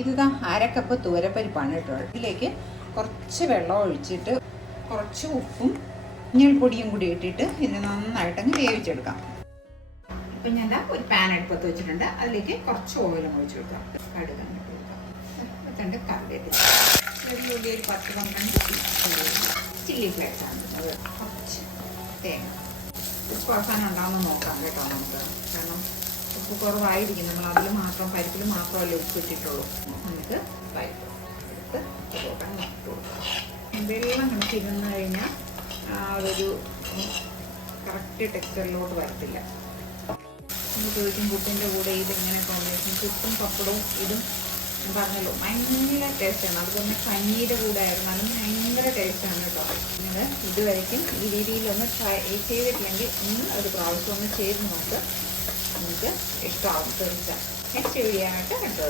ഇതാ അരക്കപ്പ് തൂരപ്പരിപ്പാണ് കേട്ടോ. ഇതിലേക്ക് കുറച്ച് വെള്ളം ഒഴിച്ചിട്ട് കുറച്ച് ഉപ്പും മഞ്ഞൾപ്പൊടിയും കൂടി ഇട്ടിട്ട് ഇത് നന്നായിട്ടങ്ങ് വേവിച്ചെടുക്കാം. ഇപ്പം ഞാൻ ഒരു പാൻ അടുപ്പത്ത് വെച്ചിട്ടുണ്ട്. അതിലേക്ക് കുറച്ച് ഓയിലും ഒഴിച്ചു കൊടുക്കാം. കടുക് ഇട്ട് കൊടുക്കാം. എന്നിട്ടുണ്ട് കറിവേപ്പില, ഒരു 10-12 ചില്ലി ഫ്ലേക്സാണ്. അത് കുറച്ച് തേങ്ങ. ഉപ്പ് അവസാനം ഉണ്ടാകുന്ന നോക്കാം കേട്ടോ നമുക്ക്. കാരണം ഉപ്പ് കുറവായിരിക്കും. നമ്മൾ അതിൽ മാത്രം പരിപ്പിൽ മാത്രമല്ലേ ഉപ്പ് ഇട്ടിട്ടുള്ളൂ. നമുക്ക് പരിപ്പ് എടുത്ത് ഇട്ട് കൊടുക്കാം. വെള്ളം കണക്കിരുന്ന് കഴിഞ്ഞാൽ അതൊരു കറക്റ്റ് ടെക്സ്ചറിലോട്ട് വരത്തില്ല. നമ്മൾ ചോദിക്കും പുട്ടിൻ്റെ കൂടെ ഇതിങ്ങനെ കോമ്പിനേഷൻ. പുട്ടും പപ്പടവും ഇതും പറഞ്ഞല്ലോ ഭയങ്കര ടേസ്റ്റാണ്. അതുപോലെ കഞ്ഞിയുടെ കൂടെ ആയിരുന്നാലും ഭയങ്കര ടേസ്റ്റാണ് കേട്ടോ. നിങ്ങൾ ഇതുവരെയ്ക്കും ഈ രീതിയിലൊന്ന് ട്രൈ ചെയ്തിട്ടില്ലെങ്കിൽ ഒരു പ്രാവശ്യം ഒന്ന് ചെയ്ത് നോക്ക്. നിങ്ങൾക്ക് ഇഷ്ടമാവും. തീർച്ചയായും നെക്സ്റ്റ് വീഡിയോ ആയിട്ട് കണ്ടു.